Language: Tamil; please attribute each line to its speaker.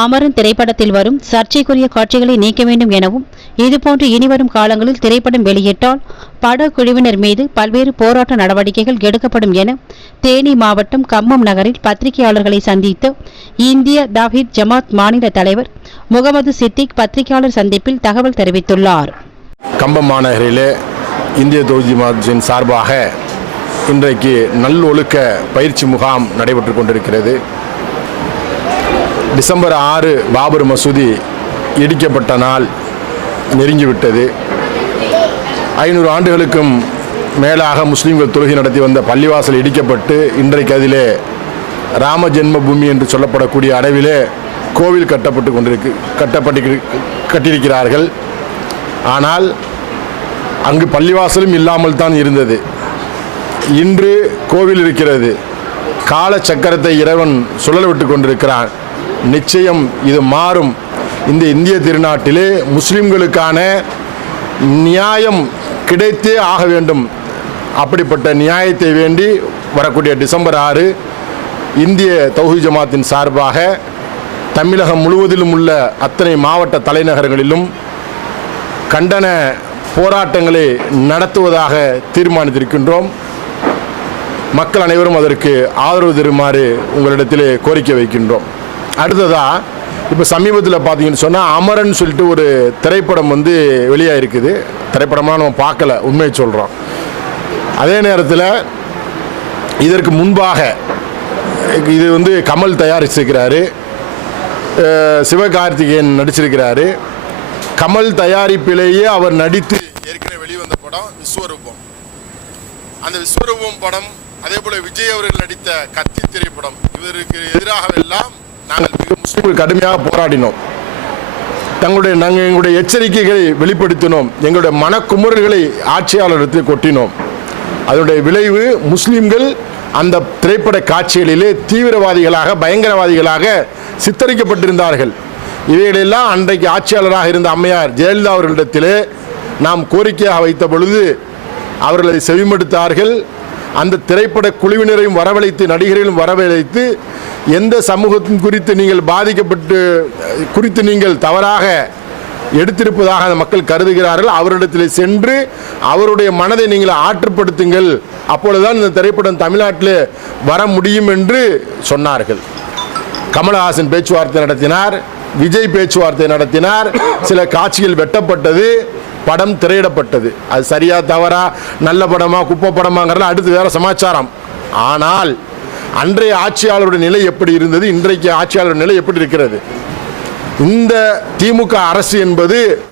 Speaker 1: அமரன் திரைப்படத்தில் வரும் சர்ச்சைக்குரிய காட்சிகளை நீக்க வேண்டும் எனவும் இதுபோன்று இனிவரும் காலங்களில் திரைப்படம் வெளியிட்டால் படக்குழுவினர் மீது பல்வேறு போராட்ட நடவடிக்கைகள் எடுக்கப்படும் என தேனி மாவட்டம் கம்மம் நகரில் பத்திரிகையாளர்களை சந்தித்த இந்திய தாஹித் ஜமாத் மாநில தலைவர் முகமது சித்திக் பத்திரிகையாளர் சந்திப்பில் தகவல் தெரிவித்துள்ளார்.
Speaker 2: கம்பம் மாநகரிலே இந்திய தொகுதி மாதத்தின் சார்பாக இன்றைக்கு நல்லொழுக்க பயிற்சி முகாம் நடைபெற்று கொண்டிருக்கிறது. டிசம்பர் ஆறு பாபர் மசூதி இடிக்கப்பட்ட நாள் நெருங்கிவிட்டது. ஐநூறு ஆண்டுகளுக்கும் மேலாக முஸ்லீம்கள் தொழுகை நடத்தி வந்த பள்ளிவாசல் இடிக்கப்பட்டு இன்றைக்கு அதிலே ராம ஜென்ம பூமி என்று சொல்லப்படக்கூடிய அளவிலே கோவில் கட்டப்பட்டு கொண்டிருக்கு கட்டப்பட்டு கட்டியிருக்கிறார்கள். ஆனால் அங்கு பள்ளிவாசலும் இல்லாமல் தான் இருந்தது. இன்று கோவில் இருக்கிறது. கால சக்கரத்தை இறைவன் சுழல் விட்டு கொண்டிருக்கிறான். நிச்சயம் இது மாறும். இந்த இந்திய திருநாட்டிலே முஸ்லிம்களுக்கான நியாயம் கிடைத்தே ஆக வேண்டும். அப்படிப்பட்ட நியாயத்தை வேண்டி வரக்கூடிய டிசம்பர் ஆறு இந்திய தௌஹி ஜமாத்தின் சார்பாக தமிழகம் முழுவதிலும் உள்ள அத்தனை மாவட்ட தலைநகரங்களிலும் கண்டன போராட்டங்களை நடத்துவதாக தீர்மானித்திருக்கின்றோம். மக்கள் அனைவரும் அதற்கு ஆதரவு தருமாறு உங்களிடத்திலே கோரிக்கை வைக்கின்றோம். அடுத்ததா இப்போ சமீபத்தில் பார்த்தீங்கன்னு சொன்னால் அமரன் சொல்லிட்டு ஒரு திரைப்படம் வந்து வெளியாகிருக்குது திரைப்படமாக நம்ம பார்க்கல உண்மையை சொல்கிறோம் அதே நேரத்தில் இதற்கு முன்பாக இது வந்து கமல் தயாரிச்சிருக்கிறாரு. சிவகார்த்திகேயன் நடிச்சிருக்கிறாரு. கமல் தயாரிப்பிலேயே அவர் நடித்து ஏற்கனவே வெளிவந்த படம் விஸ்வரூபம். அந்த விஸ்வரூபம் படம் அதே போல் விஜய் அவர்கள் நடித்த கத்தி திரைப்படம் இவருக்கு எதிராகவெல்லாம் நாங்கள் மிக கடுமையாக போராடினோம். தங்களுடைய நாங்கள் எங்களுடைய எச்சரிக்கைகளை வெளிப்படுத்தினோம். எங்களுடைய மனக்குமுறல்களை ஆட்சியாளரிடத்தில் கொட்டினோம். அதனுடைய விளைவு முஸ்லீம்கள் அந்த திரைப்பட காட்சிகளிலே தீவிரவாதிகளாக பயங்கரவாதிகளாக சித்தரிக்கப்பட்டிருந்தார்கள். இவைகளெல்லாம் அன்றைக்கு ஆட்சியாளராக இருந்த அம்மையார் ஜெயலலிதா அவர்களிடத்திலே நாம் கோரிக்கையாக வைத்த பொழுது அவர்களை செவிமடுத்தார்கள். அந்த திரைப்பட குழுவினரையும் வரவழைத்து நடிகர்களையும் வரவழைத்து எந்த சமூகத்தின் குறித்து நீங்கள் பாதிக்கப்பட்டு குறித்து நீங்கள் தவறாக எடுத்திருப்பதாக அந்த மக்கள் கருதுகிறார்கள் அவரிடத்தில் சென்று அவருடைய மனதை நீங்கள் ஆற்றுப்படுத்துங்கள் அப்பொழுதுதான் இந்த திரைப்படம் தமிழ்நாட்டில் வர முடியும் என்று சொன்னார்கள். கமலஹாசன் பேச்சுவார்த்தை நடத்தினார் விஜய் பேச்சுவார்த்தை நடத்தினார் சில காட்சிகள் வெட்டப்பட்டது படம் திரையிடப்பட்டது. அது சரியா தவறா நல்ல படமா குப்பை படமாங்கிறத அடுத்து வேற சமாச்சாரம். ஆனால் அன்றைய ஆட்சியாளருடைய நிலை எப்படி இருந்தது? இன்றைக்கு ஆட்சியாளருடைய நிலை எப்படி இருக்கிறது? இந்த திமுக அரசு என்பது